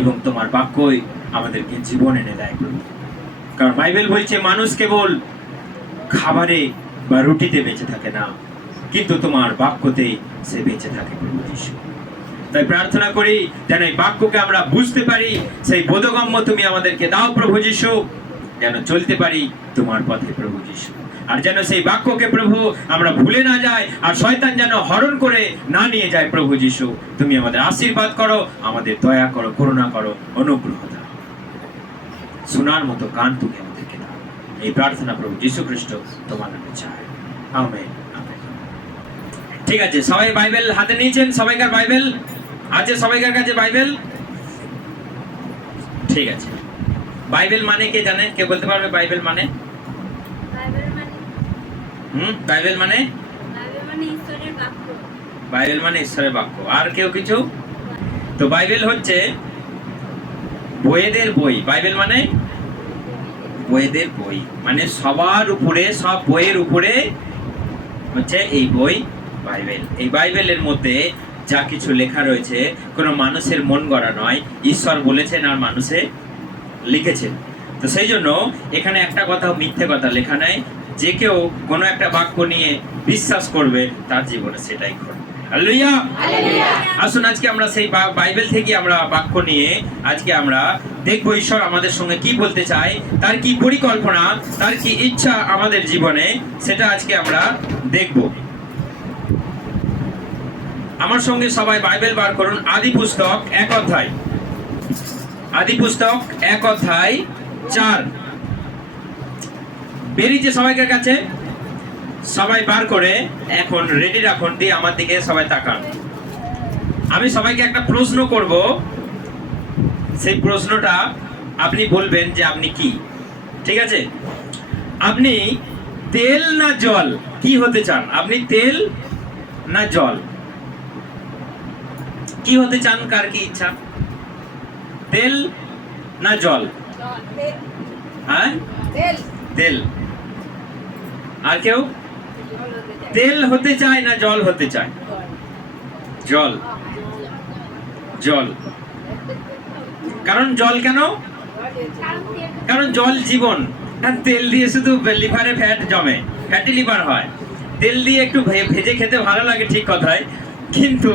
এবং তোমার বাক্যই আমাদেরকে জীবন এনে দেয় প্রভু। কারণ বাইবেল বলছে মানুষ কেবল খাবারে বা রুটিতে বেঁচে থাকে না, কিন্তু তোমার বাক্যতেই সে বেঁচে থাকে প্রভু যিশু। তাই প্রার্থনা করি যেন এই বাক্যকে আমরা বুঝতে পারি, সেই বোধগম্য তুমি আমাদেরকে দাও প্রভু যিশু, যেন চলতে পারি তোমার পথে প্রভু যিশু। আর যেন সেই বাক্যকে প্রভু আমরা ভুলে না যাই, আর শয়তান যেন হরণ করে না নিয়ে যায় প্রভু যিশু। তুমি আমাদের আশীর্বাদ করো, আমাদের দয়া করো, করুণা করো, অনুগ্রহ দাও, শোনার মতো কান তুমি আমাদেরকে দাও। এই প্রার্থনা প্রভু যিশু খ্রিস্ট তোমার নামে চাই, আমেন। ঠিক আছে, সবাই বাইবেল হাতে নিয়েছেন? সবাইকার বাইবেল আছে? সবাইকার কাছে বাইবেল? ঠিক আছে। বাইবেল মানে কে জানে? কে বলতে পারবে বাইবেল মানে? বাইবেল মানে ঈশ্বরের বাক্য। বাইবেল মানে ঈশ্বরের বাক্য। আর কেউ কিছু? তো বাইবেল হচ্ছে বইয়েদের বই। বাইবেল মানে বইয়েদের বই, মানে সবার উপরে, সব বইয়ের উপরে হচ্ছে এই বই বাইবেল। এই বাইবেলের মধ্যে যা কিছু লেখা রয়েছে কোনো মানুষের মন গড়া নয়, ঈশ্বর বলেছেন আর মানুষে লিখেছেন। তো সেই জন্য এখানে একটা কথা মিথ্যে কথা লেখা নাই। যে কেউ কোনো একটা বাক্য নিয়ে বিশ্বাস করবে তার জীবনে সেটাই ঘটবে। হালেলুয়া। আসুন আজকে আমরা সেই বাইবেল থেকে আমরা বাক্য নিয়ে আজকে আমরা দেখবো ঈশ্বর আমাদের সঙ্গে কি বলতে চায়, তার কি পরিকল্পনা, তার কি ইচ্ছা আমাদের জীবনে, সেটা আজকে আমরা দেখব। আমার সঙ্গে সবাই বাইবেল বার করুন। আদি পুস্তক 1 অধ্যায়, আদি পুস্তক 1 অধ্যায় 4 বেরিয়েছে সবাইকার কাছে? সবাই বার করে এখন রেডি রাখুন, দিয়ে আমার দিকে সবাই তাকান। আমি সবাইকে একটা প্রশ্ন করব, সেই প্রশ্নটা আপনি বলবেন যে আপনি কি। ঠিক আছে? আপনি তেল না জল, কি হতে চান? আপনি তেল না জল, কি হতে চান? কার কি ইচ্ছা? তেল না জল? হ্যাঁ, তেল। আর কেউ? তেল হতে চায় না জল হতে চায়? জল। জল। কারণ জল কেন? কারণ জল জীবন। তেল দিয়ে শুধু লিভারে ফ্যাট জমে, ফ্যাটি লিভার হয়। তেল দিয়ে একটু ভেজে খেতে ভালো লাগে, ঠিক কথাই, কিন্তু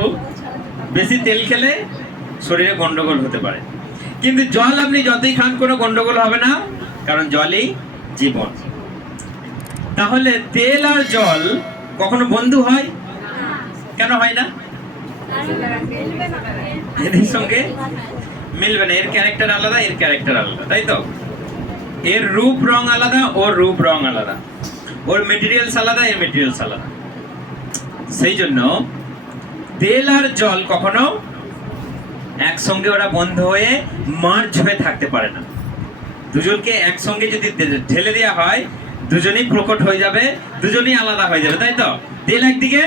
বেশি তেল খেলে শরীরে গন্ডগোল হতে পারে। কিন্তু জল আপনি যতই খান কোনো গন্ডগোল হবে না, কারণ জলই জীবন। তাহলে তেল আর জল কখনো বন্ধু হয়? কেন হয় না? এদের সঙ্গে মিলবে না। এর ক্যারেক্টার আলাদা, এর ক্যারেক্টার আলাদা, তাই তো? এর রূপ রং আলাদা, ওর রূপ রং আলাদা। ওর মেটেরিয়ালস আলাদা, এর মেটেরিয়ালস আলাদা। সেই জন্য তেল আর জল কখনো একসঙ্গে ওরা বন্ধু হয়ে মার্জ হয়ে থাকতে পারে না। দুজনকে একসঙ্গে যদি ঢেলে দেওয়া হয়, দুজনেই প্রকট হয়ে যাবে, দুজনেই আলাদা হয়ে যাবে, তাই তো? তেল একদিকে,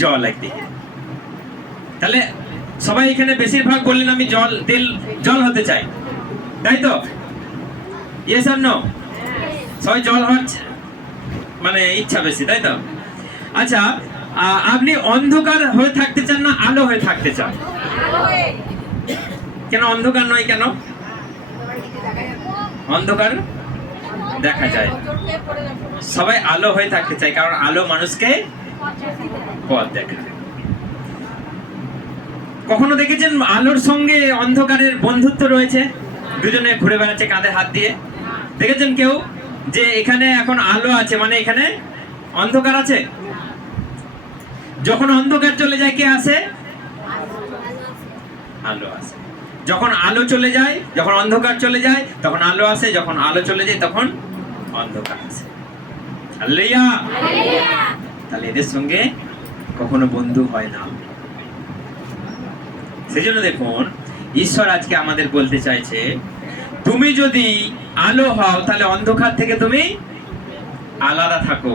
জল একদিকে। তাহলে সবাই এখানে বেশিরভাগ বললেন আমি জল, তেল, জল হতে চাই, তাই তো? ইয়েস আর নো? সবাই জল হওয়ার মানে ইচ্ছা বেশি, তাই তো? আচ্ছা, আপনি অন্ধকার হয়ে থাকতে চান না আলো হয়ে থাকতে চান? কেন অন্ধকার নয়? কেন অন্ধকার দেখা যায়? সবাই আলো হয়ে থাকতে চায়, কারণ আলো মানুষকে পথ দেখায়। কখনো দেখেছেন আলোর সঙ্গে অন্ধকারের বন্ধুত্ব রয়েছে? দুজনে ঘুরে বেড়াচ্ছে কাঁধে হাত দিয়ে। দেখেছেন কেউ যে এখানে এখন আলো আছে মানে এখানে অন্ধকার আছে? যখন অন্ধকার চলে যায় কে আসে? আলো আসে। যখন আলো চলে যায়, যখন অন্ধকার চলে যায় তখন আলো আসে, যখন আলো চলে যায় তখন অন্ধকার আসে। হালেলুয়া। তাহলে এদের সঙ্গে কখনো বন্ধু হয় না। সেজন্য দেখুন ঈশ্বর আজকে আমাদের বলতে চাইছে, তুমি যদি আলো হও তাহলে অন্ধকার থেকে তুমি আলাদা থাকো।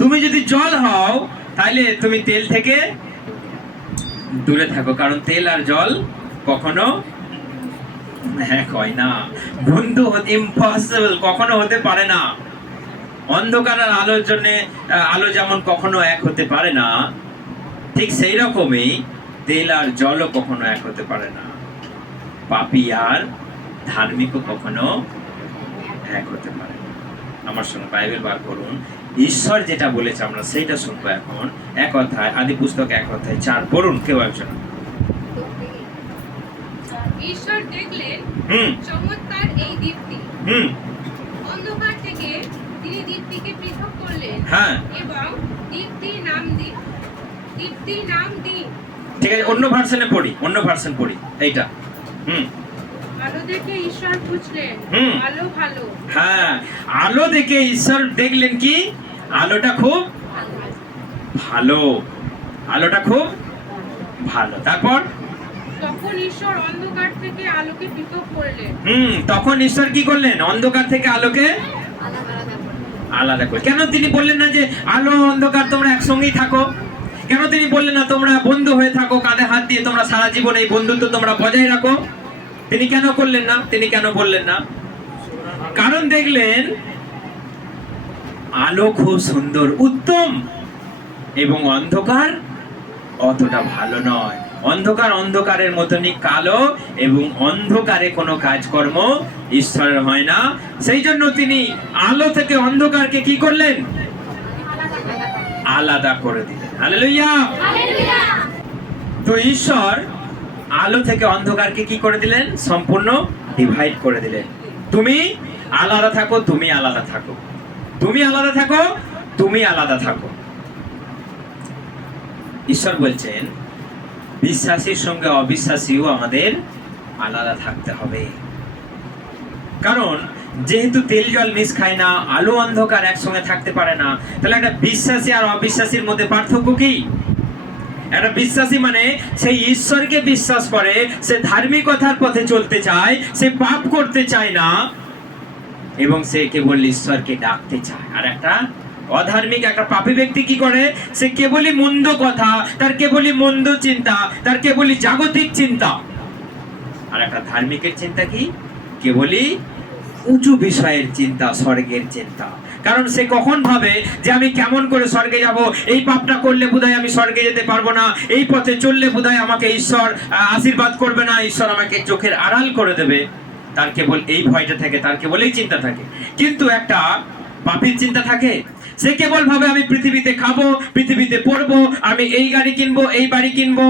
তুমি যদি জল হও তাহলে তুমি তেল থেকে দূরে থাকো, কারণ তেল আর জল কখনো এক হয় না। বন্ধু ইম্পসিবল, কখনো হতে পারে না। অন্ধকার আর আলোর জন্য, আলো যেমন কখনো এক হতে পারে না, ঠিক সেই রকমই তেল আর জলও কখনো এক হতে পারে না। পাপী আর ধার্মিকও কখনো এক হতে পারে না। আমার সঙ্গে বাইবেল বার করুন, ঈশ্বর যেটা বলেছে আমরা সেইটা শুনবো এখন। এক অধ্যায়, আদি পুস্তক 1:4 পড়ুন কেউ একজন। ঈশ্বর দেখলেন চমৎকার এই দীপ্তি, অন্ধকার থেকে তিনি দীপ্তিকে পৃথক করলেন, হ্যাঁ, এবং দীপ্তির নাম দিন। ঠিক আছে, অন্য ভার্সনে পড়ি, অন্য ভার্সন পড়ি এইটা। আলো দেখে ঈশ্বর বুঝলেন আলো ভালো। হ্যাঁ, আলো দেখে ঈশ্বর দেখলেন কি আলোটা খুব ভালো, আলোটা খুব ভালো। তারপর তখন ঈশ্বর অন্ধকার থেকে আলোকে পৃথক করলেন। তখন ঈশ্বর কি করলেন? অন্ধকার থেকে আলোকে আলাদা করলেন। কেন তিনি বললেন না যে আলো অন্ধকার তোমরা একসঙ্গেই থাকো? কেন তিনি বললেন না তোমরা বন্ধু হয়ে থাকো, কাঁধে হাত দিয়ে তোমরা সারা জীবন এই বন্ধুত্ব তোমরা বজায় রাখো? তিনি কেন করলেন না? তিনি কেন বললেন না? কারণ দেখলেন আলো খুব সুন্দর, উত্তম, এবং অন্ধকার অতটা ভালো নয়। অন্ধকার অন্ধকারের মতনই কালো, এবং অন্ধকারে কোনো কাজকর্ম ঈশ্বরের হয় না। সেই জন্য তিনি আলো থেকে অন্ধকারকে কি করলেন? আলাদা করে দিলেন। হালেলুয়া। তো ঈশ্বর আলো থেকে অন্ধকারকে কি করে দিলেন? সম্পূর্ণ ডিভাইড করে দিলেন। তুমি আলাদা থাকো, তুমি আলাদা থাকো, তুমি আলাদা থাকো, তুমি আলাদা থাকো। ঈশ্বর বলছেন বিশ্বাসীর সঙ্গে অবিশ্বাসীও আমাদের আলাদা থাকতে হবে। কারণ যেহেতু তেল জল মিশ খায় না, আলো অন্ধকার একসঙ্গে থাকতে পারে না, তাহলে একটা বিশ্বাসী আর অবিশ্বাসীর মধ্যে পার্থক্য কি? একটা বিশ্বাসী মানে সেই ঈশ্বরকে বিশ্বাস করে, সে ধার্মিকতার পথে চলতে চায়, সে পাপ করতে চায় না, এবং সে কেবল ঈশ্বরকে ডাকতে চায়। আর একটা অধার্মিক, একটা পাপী ব্যক্তি কি করে? সে কেবলই মন্দ কথা, তার কেবলই মন্দ চিন্তা, তার কেবলই জাগতিক চিন্তা। আর একটা ধার্মিকের চিন্তা কি? কেবলই উঁচু বিষয়ের চিন্তা, স্বর্গের চিন্তা। কারণ সে কখন ভাবে যে আমি কেমন করে স্বর্গে যাব, এই পাপটা করলে বোধহয় আমি স্বর্গে যেতে পারবো না, এই পথে চললে বোধহয় আমাকে ঈশ্বর আশীর্বাদ করবে না, ঈশ্বর আমাকে চোখের আড়াল করে দেবে। তার কেবল এই ভয়টা থাকে, তার কেবল এই চিন্তা থাকে। কিন্তু একটা পাপীর চিন্তা থাকে, সে কেবল ভাবে আমি পৃথিবীতে খাবো, পৃথিবীতে পড়বো, আমি এই গাড়ি কিনবো, এই বাড়ি কিনবো,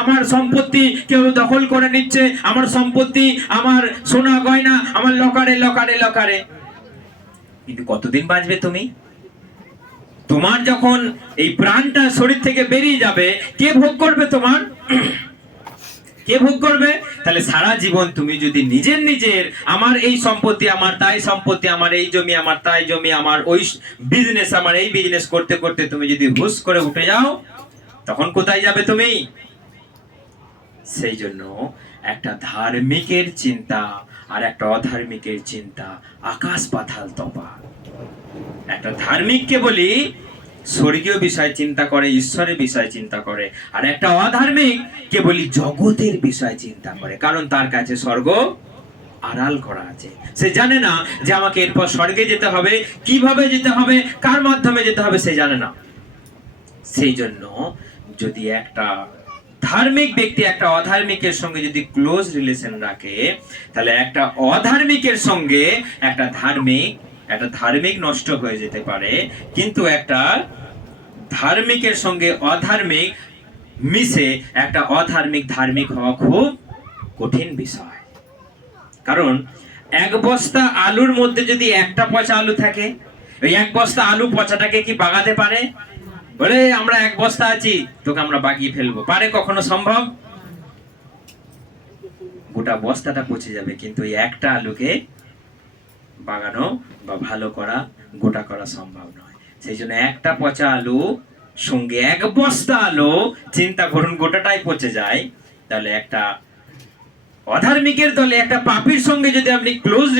আমার সম্পত্তি কেউ দখল করে নিচ্ছে, আমার সম্পত্তি, আমার সোনা গয়না আমার লকারে লকারে লকারে। কিন্তু কতদিন বাঁচবে তুমি? তোমার যখন এই প্রাণটা শরীর থেকে বেরিয়ে যাবে, কে ভোগ করবে? তোমার কে ভোগ করবে? তাহলে সারা জীবন তুমি যদি নিজের আমার এই সম্পত্তি, আমার তাই সম্পত্তি, আমার এই জমি, আমার তাই জমি, আমার ওই বিজনেস, আমার এই বিজনেস করতে করতে তুমি যদি হুশ করে উঠে যাও, তখন কোথায় যাবে তুমি? সেই জন্য একটা ধার্মিকের চিন্তা আর একটা অধার্মিকের চিন্তা আকাশ পাতাল তফাৎ। একটা ধার্মিককে বলি স্বর্গীয় বিষয় চিন্তা করে, ঈশ্বরের বিষয় চিন্তা করে, আর একটা অধার্মিক কে বলি জগতের বিষয় চিন্তা করে। কারণ তার কাছে স্বর্গ আড়াল করা আছে। সে জানে না যে আমাকে এরপর স্বর্গে যেতে হবে, কিভাবে যেতে হবে, কার মাধ্যমে যেতে হবে, সে জানে না। সেই জন্য যদি একটা ধার্মিক ব্যক্তি একটা অধার্মিকের সঙ্গে যদি ক্লোজ রিলেশন রাখে, তাহলে একটা অধার্মিকের সঙ্গে একটা ধার্মিক নষ্ট হয়ে যেতে পারে। কিন্তু একটা ধার্মিকের সঙ্গে অধার্মিক মিশে একটা অধার্মিক ধার্মিক হওয়া খুব কঠিন বিষয়। কারণ এক বস্তা আলুর মধ্যে যদি একটা পচা আলু থাকে, ওই এক বস্তা আলু পচাটাকে কি বাগাতে পারে? বলে আমরা এক বস্তা আছি, তোকে আমরা বাগিয়ে ফেলবো, পারে? কখনো সম্ভব? গোটা বস্তাটা পচে যাবে, কিন্তু এই একটা আলুকে বাগানো বা ভালো করা, গোটা করা সম্ভব নয়। সেই জন্য একটা পচা আলু সঙ্গে এক বস্তা আলু, চিন্তা করুন, গোটাটাই পচে যায়। তাহলে একটা অধার্মিকের দলে একটা পাপীর সঙ্গে যদি আপনি ক্লোজ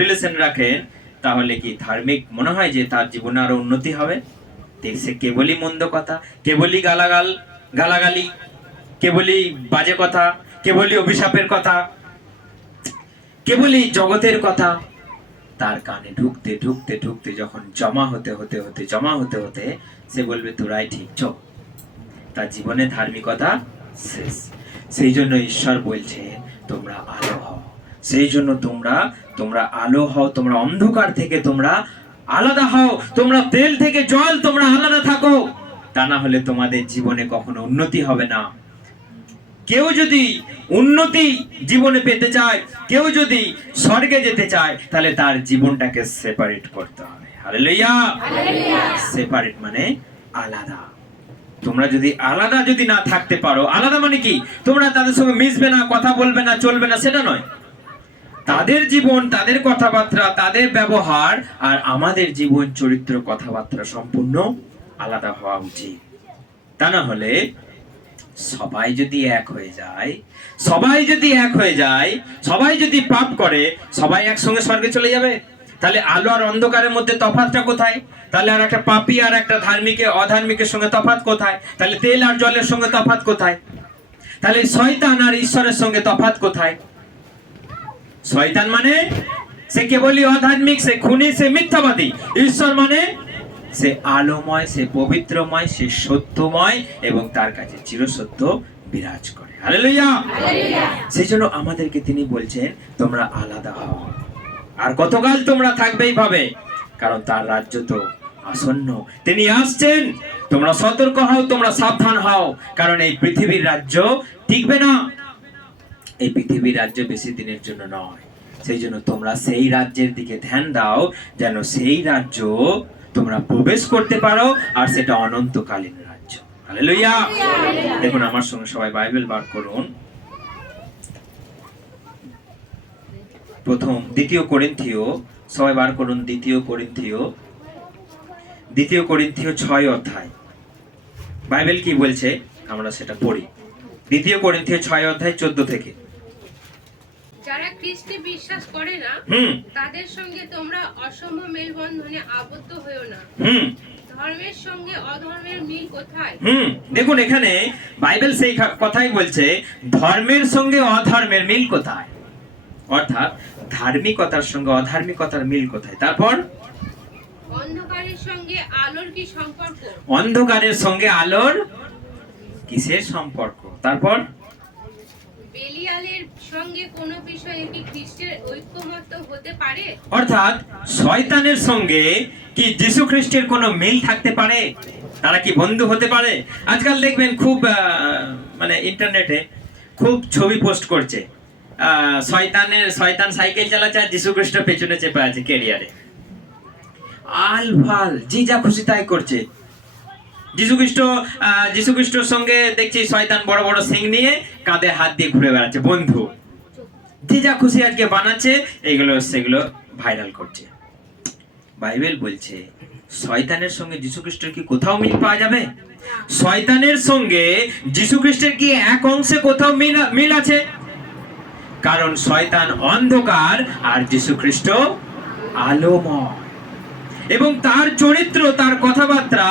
রিলেশন রাখেন, তাহলে কি ধার্মিক মনে হয় যে তার জীবনে আরো উন্নতি হবে? সে কেবলই মন্দ কথা, কেবলই গালাগালি, কেবলই বাজে কথা, কেবলই অভিশাপের কথা, কেবলই জগতের কথা তার কানে ঢুকতে ঢুকতে ঢুকতে যখন জমা হতে সে বলবে তোরাই ঠিক, চল। তার জীবনে ধার্মিকতা শেষ। সেই জন্য ঈশ্বর বলছে তোমরা আলো হও। সেই জন্য তোমরা আলো হও, তোমরা অন্ধকার থেকে তোমরা আলাদা হও, তোমরা তেল থেকে জল তোমরা আলাদা থাকো। তা না হলে তোমাদের জীবনে কখনো উন্নতি হবে না। কেউ যদি উন্নতি জীবনে পেতে চায়, কেউ যদি স্বর্গে যেতে চায়, তাহলে তার জীবনটাকে সেপারেট করতে হবে। হালেলুয়া। সেপারেট মানে আলাদা। তোমরা যদি আলাদা যদি না থাকতে পারো, আলাদা মানে কি? তোমরা তাদের সঙ্গে মিশবে না, কথা বলবে না, চলবে না, সেটা নয়। তাদের জীবন, তাদের কথাবার্তা, তাদের ব্যবহার আর আমাদের জীবন চরিত্র কথাবার্তা সম্পূর্ণ আলাদা হওয়া উচিত। তা না হলে সবাই যদি এক হয়ে যায়, সবাই যদি পাপ করে, সবাই একসঙ্গে স্বর্গে চলে যাবে। তাহলে আলো আর অন্ধকারের মধ্যে তফাৎটা কোথায়? তাহলে আর একটা পাপী আর একটা অধার্মিকের সঙ্গে তফাৎ কোথায়? তাহলে তেল আর জলের সঙ্গে তফাৎ কোথায়? তাহলে শয়তান আর ঈশ্বরের সঙ্গে তফাৎ কোথায়? শয়তান মানে সে কেবলই অধার্মিক, সে খুনি, সে মিথ্যাবাদী। ঈশ্বর মানে সে আলোময়, সে পবিত্রময়, সে সত্যময় এবং তার কাছে চিরসত্য বিরাজ করে। হালেলুয়া। সেই জন্য আমাদেরকে তিনি বলছেন তোমরা আলাদা হও। আর কতকাল তোমরা থাকবে এইভাবে? কারণ তার রাজ্য তো আসন্ন, তিনি আসছেন। তোমরা সতর্ক হও, তোমরা সাবধান হও, কারণ এই পৃথিবীর রাজ্য টিকবে না। এই পৃথিবীর রাজ্য বেশি দিনের জন্য নয়। সেই জন্য তোমরা সেই রাজ্যের দিকে ধ্যান দাও, যেন সেই রাজ্য তোমরা প্রবেশ করতে পারো, আর সেটা অনন্তকালীন রাজ্য। হালেলুয়া। দেখুন আমার সঙ্গে সবাই বাইবেল বার করুন। দ্বিতীয় করিন্থীয়, সবাই বার করুন। দ্বিতীয় করিন্থীয় 6 অধ্যায়। বাইবেল কি বলছে আমরা সেটা পড়ি। দ্বিতীয় করিন্থীয় 6 অধ্যায় 14 থেকে। যারা খ্রিস্টে বিশ্বাস করে না, তাদের সঙ্গে তোমরা অসম মেলবন্ধনে আবদ্ধ হয়েও না। ধর্মের সঙ্গে অধর্মের মিল কোথায়? দেখুন এখানে বাইবেল সেই কথাই বলছে, ধর্মের সঙ্গে অধর্মের মিল কোথায়? অর্থাৎ ধার্মিকতার সঙ্গে অধার্মিকতার মিল কোথায়? তারপর অন্ধকারের সঙ্গে আলোর কি সম্পর্ক? অন্ধকারের সঙ্গে আলোর কিসের সম্পর্ক? তারপর বেলিয়ালের সঙ্গে কোন বিষয়ে কি খ্রিস্টের ঐক্যমত্য হতে পারে? অর্থাৎ শয়তানের সঙ্গে কি যীশু খ্রিস্টের কোনো মিল থাকতে পারে? তারা কি বন্ধু হতে পারে? আজকাল দেখবেন খুব মানে ইন্টারনেটে খুব ছবি পোস্ট করছে, শয়তান সাইকেল চালাচ্ছে আর যীশু খ্রিস্ট পেছনে চেপে আছে ক্যারিয়ারে। আলফাল যে যা খুশি তাই করছে। যীশু খ্রিস্টর সঙ্গে দেখছি শয়তান বড় বড় সিং নিয়ে কাঁধে হাত দিয়ে ঘুরে বেড়াচ্ছে, বন্ধু। যে যা খুশি আজকে বানাচ্ছে, সেগুলো ভাইরাল করছে। বাইবেল বলছে শয়তানের সঙ্গে যীশু খ্রিস্টের কি কোথাও মিল পাওয়া যাবে? শয়তানের সঙ্গে যীশু খ্রিস্টের কি এক অংশে কোথাও মিল আছে? কারণ শয়তান অন্ধকার আর যীশু খ্রিস্ট আলোময়, এবং তার চরিত্র, তার কথাবার্তা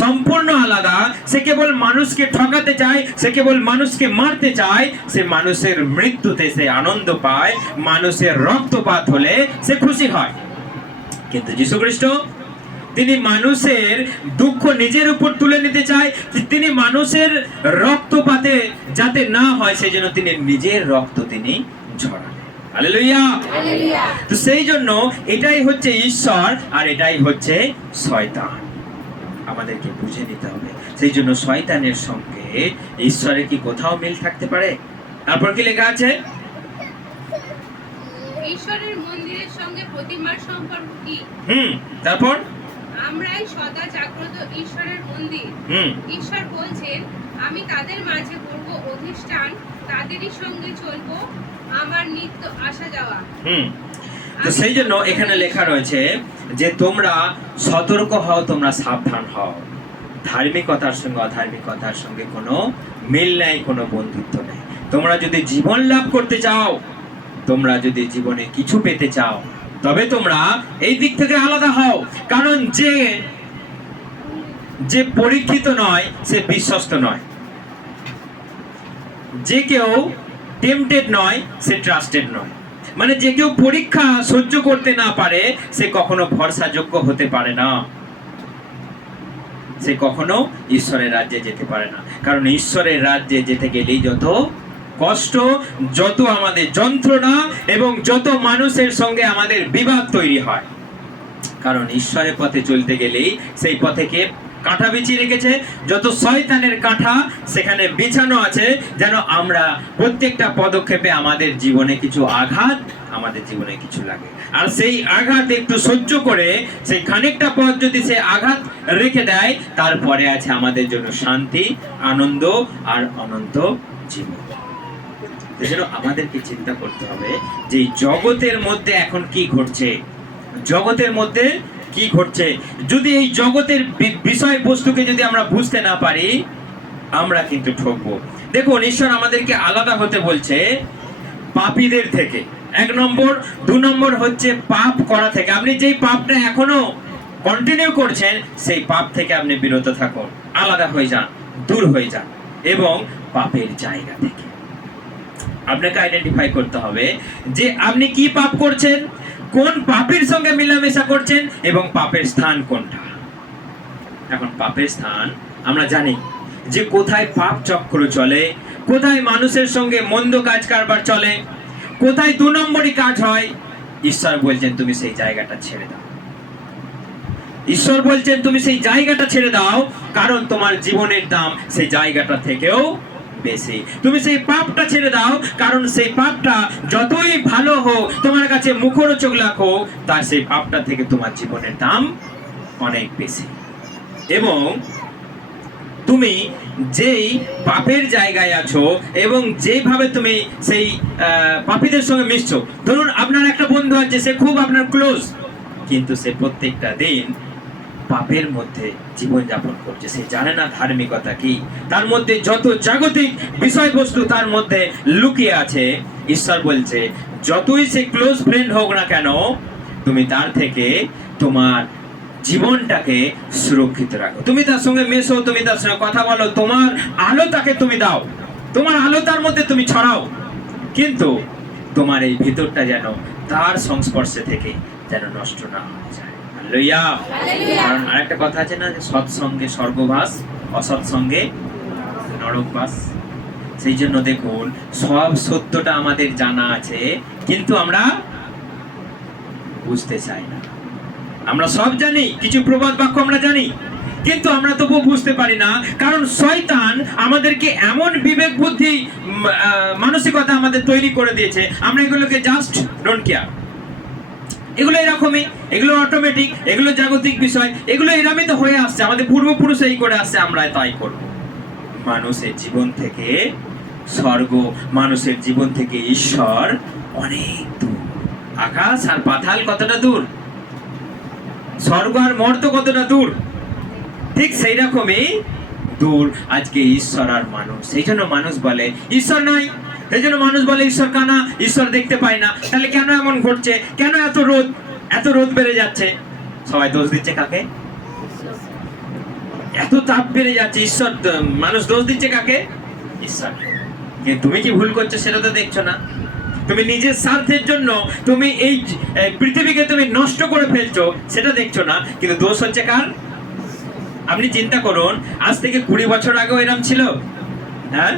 সম্পূর্ণ আলাদা। সে কেবল মানুষকে ঠকাতে চায়, সে কেবল মানুষকে মারতে চায়, সে মানুষের মৃত্যুতে সে আনন্দ পায়, মানুষের রক্তপাত হলে সে খুশি হয়। কিন্তু যীশু খ্রিস্ট তিনি মানুষের দুঃখ নিজের উপর তুলে নিতে চায়, তিনি মানুষের রক্তপাতে যাতে না হয় সেই জন্য তিনি নিজের রক্ত তিনি ঝরান। হালেলুয়া। তো সেই জন্য এটাই হচ্ছে ঈশ্বর আর এটাই হচ্ছে শয়তান। আমাদেরকে বুঝে নিতে হবে। সেই জন্য শয়তানের সঙ্গে ঈশ্বরের কি কোথাও মিল থাকতে পারে? তারপর কি লেখা আছে? ঈশ্বরের মন্দিরের সঙ্গে প্রতিমার সম্পর্ক কি? তারপর আমরাই সদা জাগ্রত ঈশ্বরের মন্দির। ঈশ্বর বলছেন, আমি তাদের মাঝে করব অধিষ্ঠান, তাদেরই সঙ্গে চলবো, আমার নিত্য আসা যাওয়া। তো সেই জন্য এখানে লেখা রয়েছে যে তোমরা সতর্ক হও, তোমরা সাবধান হও। ধার্মিকতার সঙ্গে অধার্মিকতার সঙ্গে কোনো মিল নাই, কোনো বন্ধুত্ব নেই। তোমরা যদি জীবন লাভ করতে চাও, তোমরা যদি জীবনে কিছু পেতে চাও, তবে তোমরা এই দিক থেকে আলাদা হও। কারণ যে পরীক্ষিত নয় সে বিশ্বস্ত নয়, যে কেউ টেম্পটেড নয় সে ট্রাস্টেড নয়। মানে যে কেউ পরীক্ষা সহ্য করতে না পারে সে কখনো ভরসাযোগ্য হতে পারে না, সে কখনো ঈশ্বরের রাজ্যে যেতে পারে না। কারণ ঈশ্বরের রাজ্যে যেতে গেলেই যত কষ্ট, যত আমাদের যন্ত্রণা এবং যত মানুষের সঙ্গে আমাদের বিবাদ তৈরি হয়। কারণ ঈশ্বরের পথে চলতে গেলেই সেই পথেকে কাঁটা বিছিয়ে রেখেছে, যত শয়তানের কাঁটা সেখানে বিছানো আছে, যেন আমরা প্রত্যেকটা পদক্ষেপে আমাদের জীবনে কিছু আঘাত, আমাদের জীবনে কিছু লাগে। আর সেই আঘাত একটু সহ্য করে সেই খানিকটা পথ যদি সে আঘাত রেখে দেয়, তারপরে আছে আমাদের জন্য শান্তি, আনন্দ আর অনন্ত জীবন। এজন্য আমাদেরকে চিন্তা করতে হবে যে এই জগতের মধ্যে এখন কি ঘটছে, জগতের মধ্যে কি ঘটছে। যদি এই জগতের বিষয়বস্তুকে যদি আমরা বুঝতে না পারি, আমরা কিন্তু ঠকবো। দেখুন, ঈশ্বর আমাদেরকে আলাদা হতে বলছে পাপীদের থেকে, 1 নম্বর। 2 নম্বর হচ্ছে পাপ করা থেকে। আপনি যেই পাপটা এখনো কন্টিনিউ করছেন, সেই পাপ থেকে আপনি বিরত থাকুন, আলাদা হয়ে যান, দূর হয়ে যান। এবং পাপের জায়গা থেকে আপনাকে আইডেন্টিফাই করতে হবে যে আপনি কি পাপ করছেন, কোন পাপের সঙ্গে মেলামেশা করছেন এবং পাপের স্থান কোনটা। এখন পাপের স্থান আমরা জানি যে কোথায় পাপ চক্র চলে, কোথায় মানুষের সঙ্গে মন্দ কাজ কারবার চলে, কোথায় 2 নম্বরই কাজ হয়। ঈশ্বর বলছেন তুমি সেই জায়গাটা ছেড়ে দাও। ঈশ্বর বলছেন তুমি সেই জায়গাটা ছেড়ে দাও, কারণ তোমার জীবনের দাম সেই জায়গাটা থেকেও বেশি। তুমি সেই পাপটা ছেড়ে দাও, কারণ সেই পাপটা যতই ভালো হোক, তোমার কাছে মুখরোচক লাগুক, তার সেই পাপটা থেকে তোমার জীবনের দাম অনেক বেশি। এবং তুমি যেই পাপের জায়গায় আছো এবং যেভাবে তুমি সেই পাপীদের সঙ্গে মিশছো, ধরুন আপনার একটা বন্ধু আছে, সে খুব আপনার ক্লোজ, কিন্তু সে প্রত্যেকটা দিন পাপের মধ্যে জীবন যাপন করছে, সে জানে না ধার্মিকতা কি, তার মধ্যে যত জাগতিক বিষয়বস্তু তার মধ্যে লুকিয়ে আছে। ঈশ্বর বলছে যতই সে ক্লোজ ফ্রেন্ড হোক না কেন, তুমি তার থেকে তোমার জীবনটাকে সুরক্ষিত রাখো, তুমি তার সঙ্গে মেশো, তুমি তার সঙ্গে কথা বলো, তোমার আলো তাকে তুমি দাও, তোমার আলো তার মধ্যে তুমি ছড়াও, কিন্তু তোমার এই ভিতরটা যেন তার সংস্পর্শে থেকে যেন নষ্ট না হয়ে যায়। হালেলুয়া। কারণ আরেকটা কথা আছে না, যে সৎসঙ্গে স্বর্গবাস, অসৎসঙ্গে নরকবাস। সেই জন্য দেখুন, সব সত্যটা আমাদের জানা আছে, কিন্তু আমরা বুঝতে চাই না। আমরা সব জানি, কিছু প্রবাদ বাক্য আমরা জানি, কিন্তু আমরা তবুও বুঝতে পারি না, কারণ শয়তান আমাদেরকে এমন বিবেক বুদ্ধি মানসিকতা আমাদের তৈরি করে দিয়েছে, আমরা এগুলোকে জাস্ট ডোন্ট কেয়ার। এগুলো এরকমই, এগুলো অটোমেটিক, এগুলো জাগতিক বিষয়, এগুলো এরমই তো হয়ে আসছে, আমাদের পূর্বপুরুষ এই করে আসছে, আমরা তাই করব। মানুষের জীবন থেকে স্বর্গ, মানুষের জীবন থেকে ঈশ্বর অনেক দূর। আকাশ আর পাতাল কতটা দূর, স্বর্গ আর মর্ত কতটা দূর, ঠিক সেই রকমই দূর আজকে ঈশ্বর আর মানুষ। সেই জন্য মানুষ বলে ঈশ্বর নাই, সেই জন্য মানুষ বলে ঈশ্বর কানা, ঈশ্বর দেখতে পায় না। তাহলে কেন এমন ঘটছে, কেন এত রোদ বেড়ে যাচ্ছে? সবাই দোষ দিচ্ছে কাকে? এত তাপ বেড়ে যাচ্ছে, ঈশ্বর, মানুষ দোষ দিচ্ছে কাকে? ঈশ্বর। তুমি কি ভুল করছো সেটা তো দেখছো না। তুমি নিজের স্বার্থের জন্য তুমি এই পৃথিবীকে তুমি নষ্ট করে ফেলছো, সেটা দেখছো না, কিন্তু দোষ হচ্ছে কার? আপনি চিন্তা করুন, আজ থেকে 20 বছর আগেও এরকম ছিল? হ্যাঁ,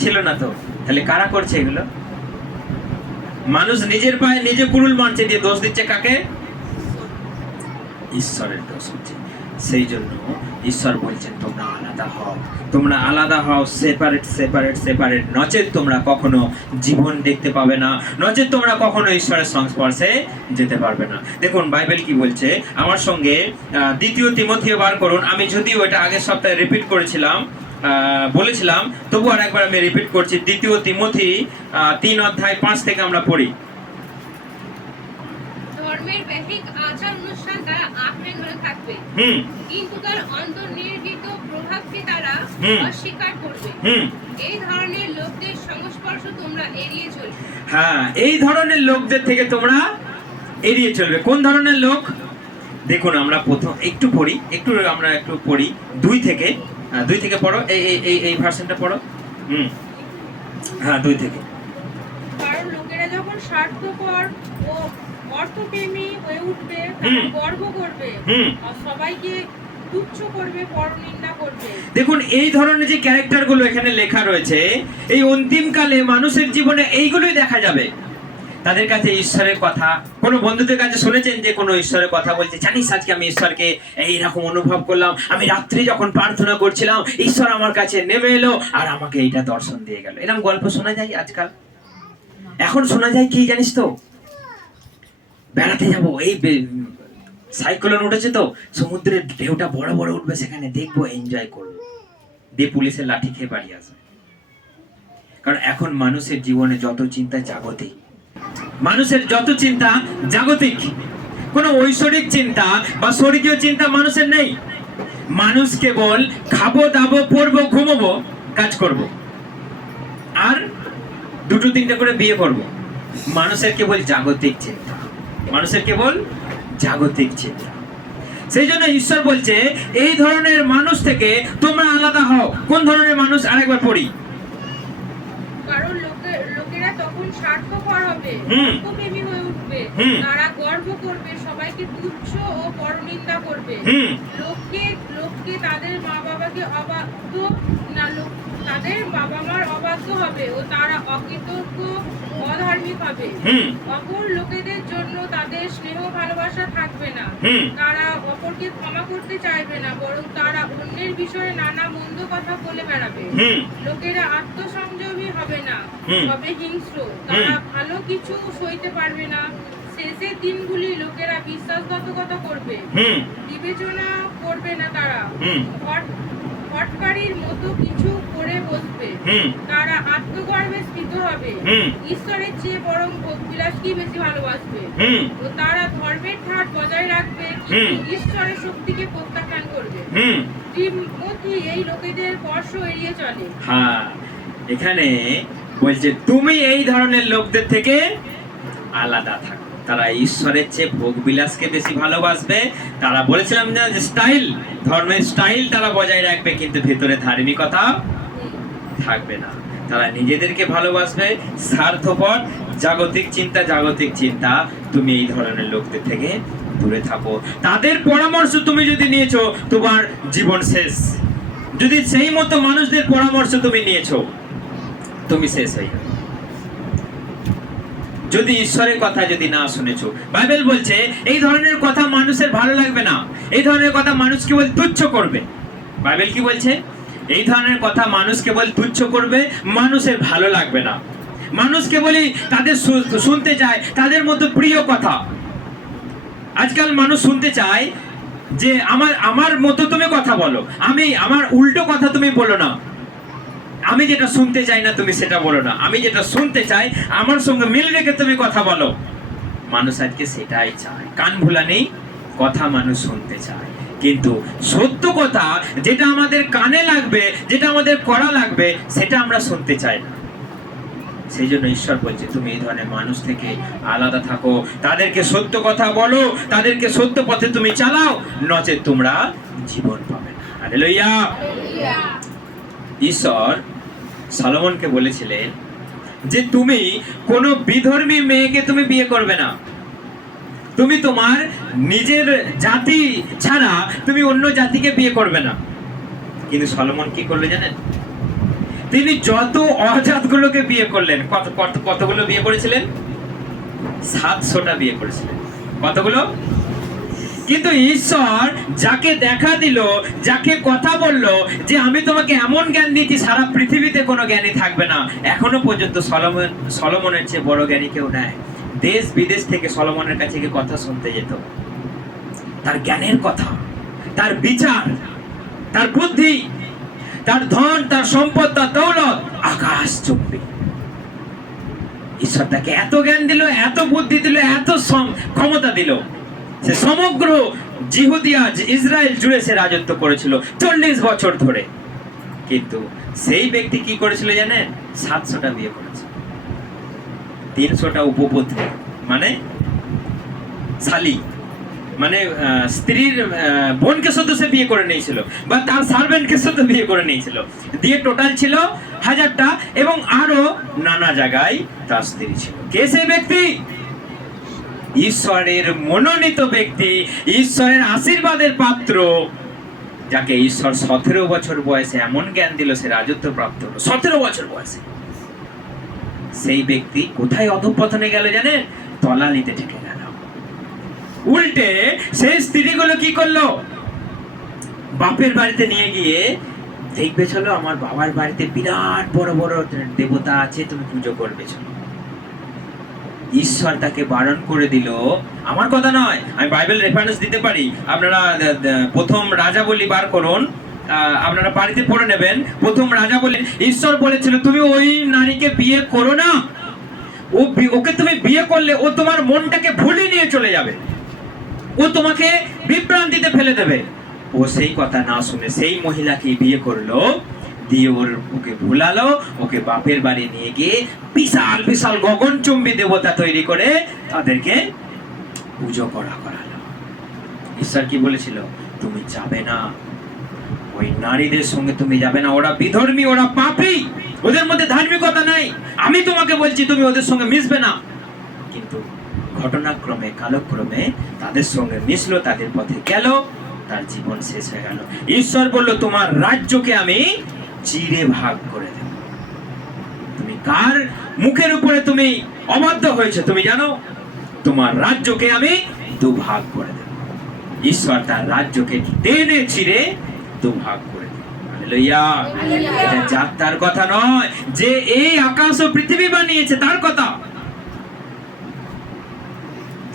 ছিল না তো। তাহলে কারা করছে এগুলো? মানুষ নিজের পায়ে নিজে কুড়ুল মারছে, দিয়ে দোষ দিচ্ছে কাকে? ঈশ্বরের দোষ হচ্ছে। সেই জন্য ঈশ্বর বলছেন তোমরা আলাদা হও, তোমরা আলাদা হও, সেপারেট সেপারেট সেপারেট, নচেত তোমরা কখনো জীবন দেখতে পাবে না, নচেত তোমরা কখনো ঈশ্বরের সংস্পর্শে যেতে পারবে না। দেখুন বাইবেল কি বলছে, আমার সঙ্গে 2 তিমথিও বার করুন। আমি যদিও এটা আগের সপ্তাহে রিপিট করেছিলাম, বলেছিলাম, তবু আর একবার আমি রিপিট করছি। 2 তিমথি 3 অধ্যায় 5 থেকে আমরা পড়ি। ধর্মের বাহ্যিক আচার অনুষ্ঠান তারা আঁকড়ে ধরে থাকবে, কিন্তু তার অন্তর্নিহিত প্রভাবকে তারা অস্বীকার করবে। এই ধরনের লোকদের সংস্পর্শ তোমরা এড়িয়ে চলবে। হ্যাঁ, এই ধরনের লোকদের থেকে তোমরা এড়িয়ে চলবে। কোন ধরনের লোক? দেখুন, আমরা প্রথম একটু পড়ি 2 থেকে পড়ো, এই ভার্সনটা পড়ো। হ্যাঁ, 2 থেকে। কারণ লোকেরা যখন স্বার্থপর ও অর্থপ্রেমী হয়ে উঠবে, গর্ব করবে আর সবাইকে তুচ্ছ করবে, পরনিন্দা করবে। দেখুন এই ধরনের যে ক্যারেক্টারগুলো এখানে লেখা রয়েছে, এই অন্তিমকালে মানুষের জীবনে এইগুলোই দেখা যাবে। তাদের কাছে ঈশ্বরের কথা, কোনো বন্ধুদের কাছে শুনেছেন যে কোনো ঈশ্বরের কথা বলছে, জানিস আজকে আমি ঈশ্বরকে এইরকম অনুভব করলাম, আমি রাত্রি যখন প্রার্থনা করছিলাম ঈশ্বর আমার কাছে নেমে এলো আর আমাকে এইটা দর্শন দিয়ে গেল। এরকম গল্প শোনা যায় আজকাল। এখন শোনা যায় কি জানিস তো, বেড়াতে যাব, এই সাইক্লোন উঠেছে তো, সমুদ্রের ঢেউটা বড় বড় উঠবে, সেখানে দেখবো, এনজয় করবো, দিয়ে পুলিশের লাঠি খেয়ে বাড়ি আসবে। কারণ এখন মানুষের জীবনে যত চিন্তা জাগতিক, মানুষের যত চিন্তা জাগতিক, কোনো ঐশ্বরিক চিন্তা বা স্বর্গীয় চিন্তা মানুষের নেই। মানুষ কেবল খাবো দাবো পরবো ঘুমবো কাজ করব আর দুটো তিনটে করে বিয়ে করব। মানুষের কেবল জাগতিক চিন্তা, মানুষের কেবল জাগতিক চিন্তা। সেই জন্য ঈশ্বর বলছে এই ধরনের মানুষ থেকে তোমরা আলাদা হও। কোন ধরনের মানুষ? আরেকবার পড়ি। কারণ লোকেরা তখন স্বার্থপর হবে, অল্পপ্রেমী হয়ে উঠবে, তারা গর্ব করবে, সবাইকে তুচ্ছ ও পরনিন্দা করবে। লোককে তাদের মা বাবাকে অবাধ্য না, তাদের বাবা মার অবাধ্য হবে ও তারা অকৃতজ্ঞ অধার্মিক হবে। অপর লোকেদের জন্য তাদের স্নেহ ভালোবাসা থাকবে না, তারা অপরকে ক্ষমা করতে চাইবে না, বরং তারা অন্যের বিষয়ে নানা মন্দ কথা বলে বেড়াবে। লোকেরা আত্মসংযমী হবে না, তবে হিংস্র, তারা ভালো কিছু সইতে পারবে না। শেষের দিনগুলি লোকেরা বিশ্বাসঘাতকতা করবে, বিবেচনা করবে না, তারা হটকারীর মতো কিছু করে বসবে, তারা আত্মগর্বে স্থিত হবে, ঈশ্বরের চেয়ে বরং ভোগবিলাসকেই বেশি ভালোবাসবে, ও তারা ধর্মের ধার বজায় রাখবে কিন্তু ঈশ্বরের শক্তিকে প্রত্যাখ্যান করবে। তিমথি এই লোকেদের স্পর্শ এড়িয়ে চলে। হ্যাঁ, এখানে বলছে তুমি এই ধরনের লোকদের থেকে আলাদা থাকো। তারা ঈশ্বরের চেয়ে ভোগবিলাসকে বেশি ভালোবাসবে। তারা বলেছিলাম না যে স্টাইল, ধর্মের স্টাইল তারা বজায় রাখবে কিন্তু ভেতরে ধার্মিকতা থাকবে না। তারা নিজেদেরকে ভালোবাসবে, স্বার্থপর, জাগতিক চিন্তা। তুমি এই ধরনের লোকদের থেকে দূরে থাকো। তাদের পরামর্শ তুমি যদি নিয়েছো তোমার জীবন শেষ। যদি সেই মতো মানুষদের পরামর্শ তুমি নিয়েছো তুমি শেষ হয়ে যাবে। যদি ঈশ্বরের কথা যদি না শুনেছো, বাইবেল বলছে এই ধরনের কথা মানুষের ভালো লাগবে না, এই ধরনের কথা মানুষ কেবল তুচ্ছ করবে। বাইবেল কি বলছে? এই ধরনের কথা মানুষ কেবল তুচ্ছ করবে, মানুষের ভালো লাগবে না। মানুষ কেবলই তাদের শুনতে চায় তাদের মতো প্রিয় কথা। আজকাল মানুষ শুনতে চায় যে আমার মতো তুমি কথা বলো, আমার উল্টো কথা তুমি বলো না, আমি যেটা শুনতে চাই না তুমি সেটা বলো না, আমি যেটা শুনতে চাই আমার সঙ্গে মিল রেখে তুমি কথা বলো। মানুষ আজকে সেটাই চায়, কান ভোলা নেই, কথা মানুষ শুনতে চায়, কিন্তু সত্য কথা যেটা আমাদের কানে লাগবে, যেটা আমাদের করা লাগবে, সেটা আমরা শুনতে চাই না। সেই জন্য ঈশ্বর বলছে তুমি এই ধরনের মানুষ থেকে আলাদা থাকো, তাদেরকে সত্য কথা বলো, তাদেরকে সত্য পথে তুমি চালাও, নচেত তোমরা জীবন পাবে না। হালেলুয়া। ঈশ্বর সলোমনকে বলেছিলেন যে তুমি কোনো বিধর্মী মেয়েকে তুমি বিয়ে করবে না, তুমি তোমার নিজের জাতি ছাড়া তুমি অন্য জাতিকে বিয়ে করবে না। কিন্তু সলোমন কি করলো জানেন? তিনি যত অজাতগুলোকে বিয়ে করলেন। কতগুলো বিয়ে করেছিলেন? 700টা বিয়ে করেছিলেন। কতগুলো? কিন্তু ঈশ্বর যাকে দেখা দিল, যাকে কথা বললো যে আমি তোমাকে এমন জ্ঞান দিয়েছি সারা পৃথিবীতে কোনো জ্ঞানী থাকবে না, এখনো পর্যন্ত সলোমনের চেয়ে বড় জ্ঞানী কেউ নাই। দেশ বিদেশ থেকে সলোমনের কাছে গিয়ে কথা শুনতে যেত। তার জ্ঞানের কথা, তার বিচার, তার বুদ্ধি, তার ধন, তার সম্পদ, তার দৌলত আকাশ চুম্বি। ঈশ্বর তাকে এত জ্ঞান দিল, এত বুদ্ধি দিল, এত ক্ষমতা দিল, সে সমগ্র জিহুদিয়া ইসরায়েল জুড়ে সে রাজত্ব করেছিল 40 বছর ধরে। কিন্তু সেই ব্যক্তি কি করেছিল জানেন? 700টা বিয়ে করেছে, 300টা উপপত্নী মানে শালী, মানে স্ত্রীর বোনকে শুধু সে বিয়ে করে নিয়েছিল, বা তার সার্ভেন্টকে শুধু বিয়ে করে নিয়েছিল, দিয়ে টোটাল ছিল 1000টা, এবং আরো নানা জায়গায় তার স্ত্রী ছিল। কে সেই ব্যক্তি? ঈশ্বরের মনোনীত ব্যক্তি, ঈশ্বরের আশীর্বাদের পাত্র, যাকে ঈশ্বর 17 বছর বয়সে এমন জ্ঞান দিল সে রাজত্ব প্রাপ্ত হলো 17 বছর বয়সে, সেই ব্যক্তি কোথায় অধঃপতনে গেল জানেন? তলানিতে ঠেকে গেল। উল্টে সেই স্ত্রীগুলো কি করলো? বাপের বাড়িতে নিয়ে গিয়ে, দেখবে চলো আমার বাবার বাড়িতে বিরাট বড় বড় দেবতা আছে, তুমি পুজো করবে চলো। ঈশ্বর তাকে বারণ করে দিল, আমার কথা নয়, আমি বাইবেল রেফারেন্স দিতে পারি, আপনারা প্রথম রাজা বলি বার করুন, আপনারা বাড়িতে পড়ে নেবেন। প্রথম রাজা বলে ঈশ্বর বলেছিল তুমি ওই নারীকে বিয়ে করো না, ওকে তুমি বিয়ে করলে ও তোমার মনটাকে ভুলিয়ে নিয়ে চলে যাবে, ও তোমাকে বিভ্রান্তিতে ফেলে দেবে। ও সেই কথা না শুনে সেই মহিলাকে বিয়ে করলো, দিয়ে ওকে ভুলালো, ওকে বাপের বাড়ি নিয়ে গিয়ে বিশাল বিশাল গগনচুম্বী দেবতা তৈরি করে তাদেরকে পুজো করালো। ঈশ্বর কি বলেছিল? তুমি যাবে না, ওই নারীদের সঙ্গে তুমি যাবে না, ওরা বিধর্মী, ওরা পাপী, ওদের মধ্যে ধার্মিকতা নাই, আমি তোমাকে বলছি তুমি ওদের সঙ্গে মিশবে না। কিন্তু ঘটনাক্রমে কালক্রমে তাদের সঙ্গে মিশলো, তাদের পথে গেল, তার জীবন শেষ হয়ে গেল। ঈশ্বর বলল তোমার রাজ্যকে আমি চিরে ভাগ করে দেব। তুমি কার মুখের উপরে তুমি অবাধ্য হয়েছে তুমি জানো? তোমার রাজ্যকে আমি দুভাগ করে দেব। ঈশ্বর তার রাজ্যকে টেনে ছিঁড়ে দুভাগ করে দেব। হালেলুয়া। এটা যাত্রার কথা নয়, যে এই আকাশ ও পৃথিবী বানিয়েছে তার কথা,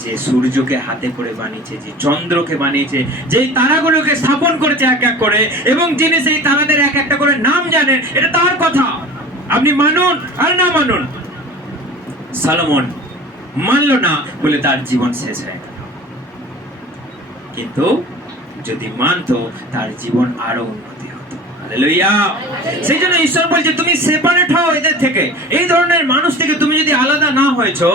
যে সূর্যকে হাতে করে বানিয়েছে, যে চন্দ্রকে বানিয়েছে, যে তারাগুলোকে স্থাপন করেছে এক এক করে, এবং যিনি সেই তারাদের এক একটা করে নাম জানেন, এটা তার কথা। আপনি মানুন আর না মানুন, সলোমন মানলো না বলে তার জীবন শেষ হয়ে গেল। কিন্তু যদি মানতো তার জীবন আরো উন্নতি হতো। হালেলুয়া। সেই জন্য ঈশ্বর বলছে তুমি সেপারেট হও এদের থেকে, এই ধরনের মানুষ থেকে তুমি যদি আলাদা না হয়েছো